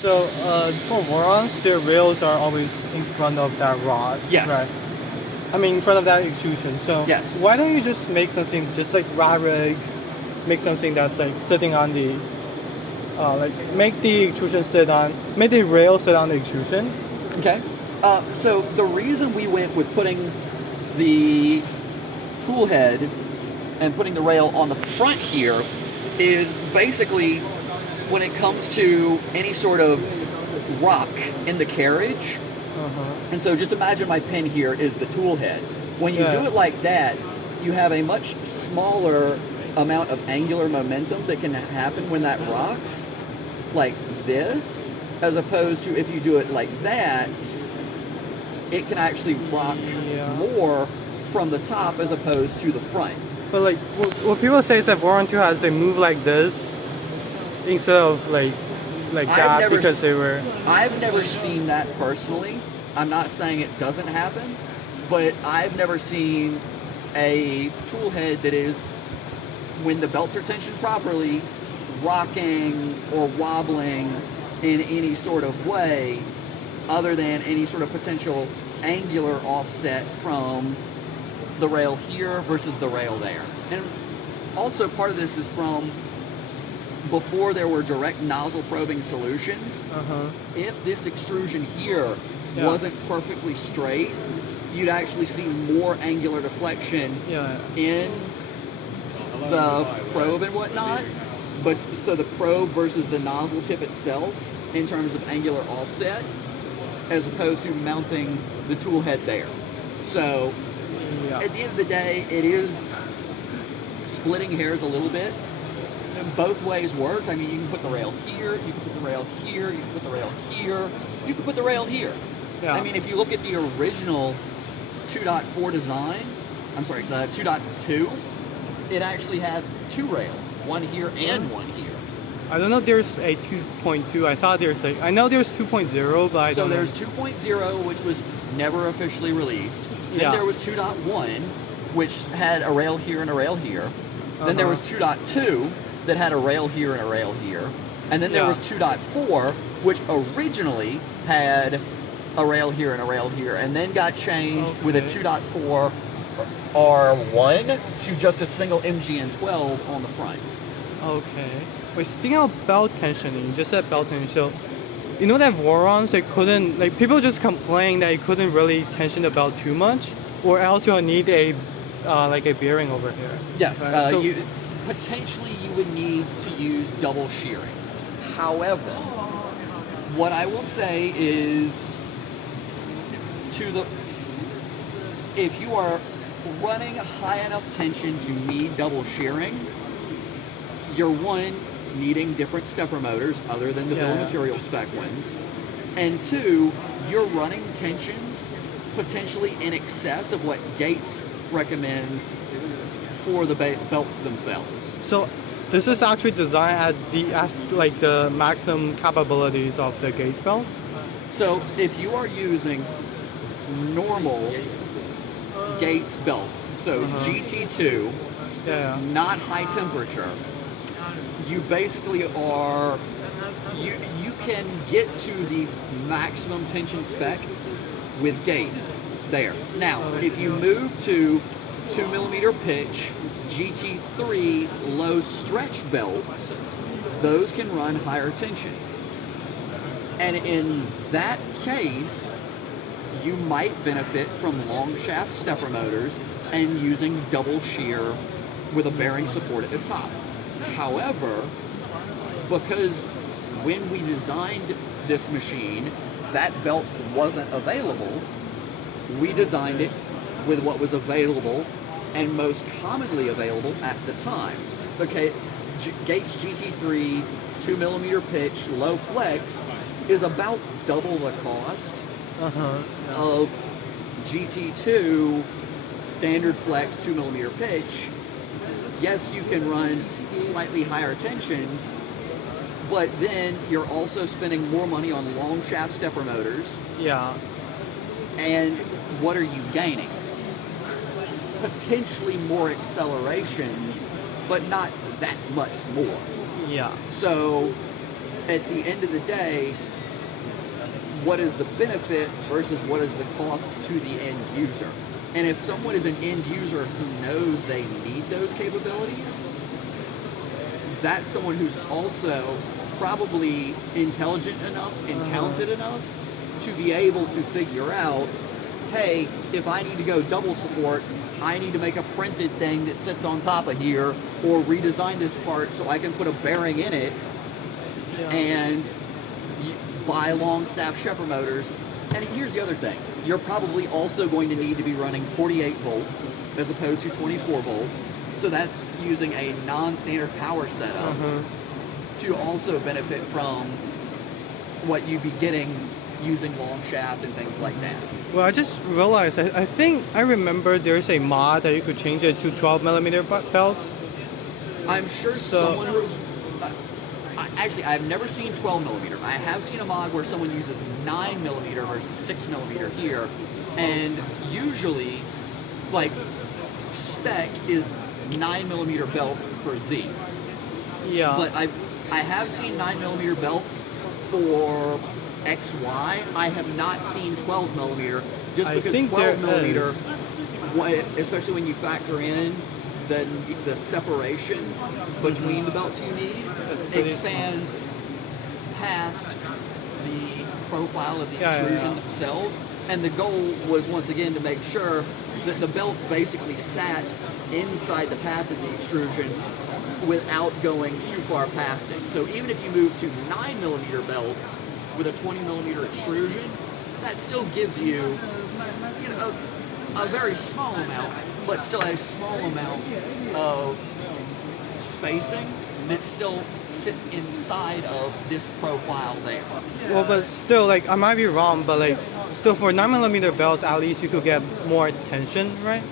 So for Vorons, their rails are always in front of that rod. Yes. Right. I mean, in front of that extrusion. So Yes. why don't you just make something just like rod rig, make something that's like sitting on the, like make the extrusion make the rail sit on the extrusion. Okay. So the reason we went with putting the tool head and putting the rail on the front here is basically when it comes to any sort of rock in the carriage. And so just imagine my pin here is the tool head. When you do it like that, you have a much smaller amount of angular momentum that can happen when that rocks like this, as opposed to if you do it like that, it can actually rock more from the top as opposed to the front. But like what people say is that Voron 2 has they move like this instead of like that because they were. I've never seen that personally. I'm not saying it doesn't happen, but I've never seen a tool head that is, when the belts are tensioned properly, rocking or wobbling in any sort of way other than any sort of potential angular offset from the rail here versus the rail there. And also part of this is from before there were direct nozzle probing solutions. If this extrusion here wasn't perfectly straight, you'd actually see more angular deflection in the probe and whatnot. But so the probe versus the nozzle tip itself in terms of angular offset, as opposed to mounting the tool head there. So at the end of the day, it is splitting hairs a little bit. And both ways work. I mean, you can put the rail here, you can put the rail here, you can put the rail here, you can put the rail here. I mean, if you look at the original 2.4 design, I'm sorry, the 2.2, it actually has two rails, one here and one here. I don't know if there's a 2.2. I thought there's I know there's 2.0, but I don't know. So there's 2.0, which was never officially released. Then there was 2.1, which had a rail here and a rail here. Then there was 2.2 that had a rail here and a rail here. And then there was 2.4, which originally had a rail here and a rail here, and then got changed with a 2.4 R1 to just a single MGN12 on the front. Okay. Wait, speaking of belt tensioning, you just said belt tensioning. So, you know that Vorons, they couldn't, like, people just complain that you couldn't really tension the belt too much, or else you'll need a, like a bearing over here. Yes, right? So, potentially you would need to use double shearing. However, what I will say is, if you are running high enough tension to need double shearing, you're needing different stepper motors other than the bill of material spec ones, and two, you're running tensions potentially in excess of what Gates recommends for the belts themselves. So this is actually designed at the maximum capabilities of the Gates belt. So if you are using normal Gates belts, so GT2, not high temperature, you basically are, you can get to the maximum tension spec with Gates there. Now, if you move to 2mm pitch GT3 low stretch belts, those can run higher tensions. And in that case, you might benefit from long shaft stepper motors and using double shear with a bearing support at the top. However, because when we designed this machine, that belt wasn't available, we designed it with what was available and most commonly available at the time. Okay, Gates GT3 2mm pitch low flex is about double the cost of GT2 standard flex 2mm pitch. Yes, you can run slightly higher tensions, but then you're also spending more money on long shaft stepper motors. Yeah. And what are you gaining? Potentially more accelerations, but not that much more. Yeah. So, at the end of the day, what is the benefit versus what is the cost to the end user? And if someone is an end user who knows they need those capabilities, that's someone who's also probably intelligent enough and talented enough to be able to figure out, hey, if I need to go double support, I need to make a printed thing that sits on top of here, or redesign this part so I can put a bearing in it, and buy long staff Shepherd motors. And here's the other thing. You're probably also going to need to be running 48 volt as opposed to 24 volt. So that's using a non-standard power setup to also benefit from what you'd be getting using long shaft and things like that. Well, I just realized, I think I remember there's a mod that you could change it to 12 millimeter belts. I'm sure someone who's... actually, I've never seen 12 millimeter. I have seen a mod where someone uses 9 millimeter versus 6 millimeter here. And usually, like, spec is 9 millimeter belt for Z. Yeah. But I have seen 9 millimeter belt for XY. I have not seen 12 millimeter, just because 12 millimeter, especially when you factor in the separation between the belts you need, expands past the profile of the extrusion themselves. And the goal was, once again, to make sure that the belt basically sat inside the path of the extrusion without going too far past it. So even if you move to 9 millimeter belts with a 20 millimeter extrusion, that still gives you, a very small amount, but still a small amount of spacing that still sits inside of this profile there. Well, but still, like, I might be wrong, but like, still for 9 millimeter belts, at least you could get more tension, right?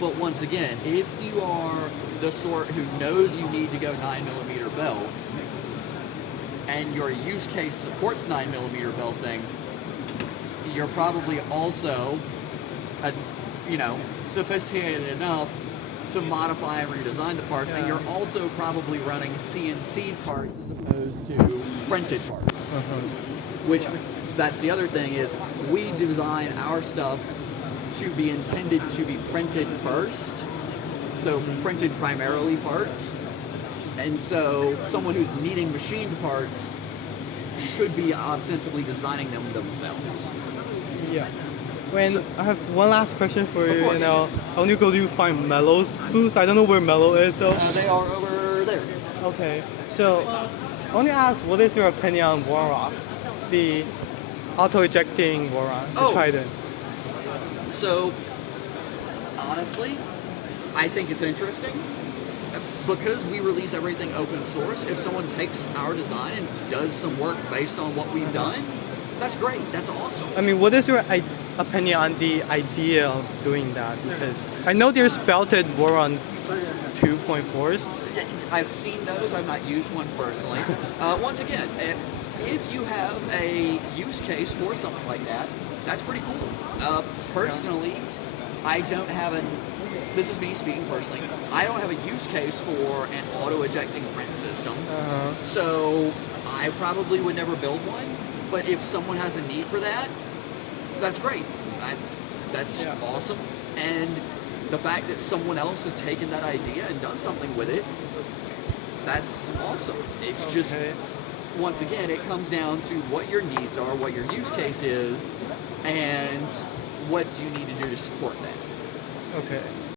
But once again, if you are the sort who knows you need to go 9 millimeter belt, and your use case supports 9 millimeter belting, you're probably also, sophisticated enough to modify and redesign the parts, and you're also probably running CNC parts as opposed to printed parts. Which, that's the other thing, is we design our stuff to be intended to be printed first, so printed primarily parts. And so someone who's needing machined parts should be ostensibly designing them themselves. Yeah. I have one last question for you. I want to go to find Mello's booth. I don't know where Mello is though. They are over there. Okay. So I want to ask, what is your opinion on Voron, the auto-ejecting Voron, the Trident? So honestly, I think it's interesting. Because we release everything open source, if someone takes our design and does some work based on what we've done, that's great. That's awesome. I mean, what is your opinion on the idea of doing that? Because I know there's belted Voron 2.4s. I've seen those. I've not used one personally. Once again, if you have a use case for something like that, that's pretty cool. Personally, I don't have this is me speaking personally, I don't have a use case for an auto-ejecting print system, so I probably would never build one, but if someone has a need for that, that's great. That's awesome, and the fact that someone else has taken that idea and done something with it, that's awesome. It's just, once again, it comes down to what your needs are, what your use case is, and what do you need to do to support that. Okay.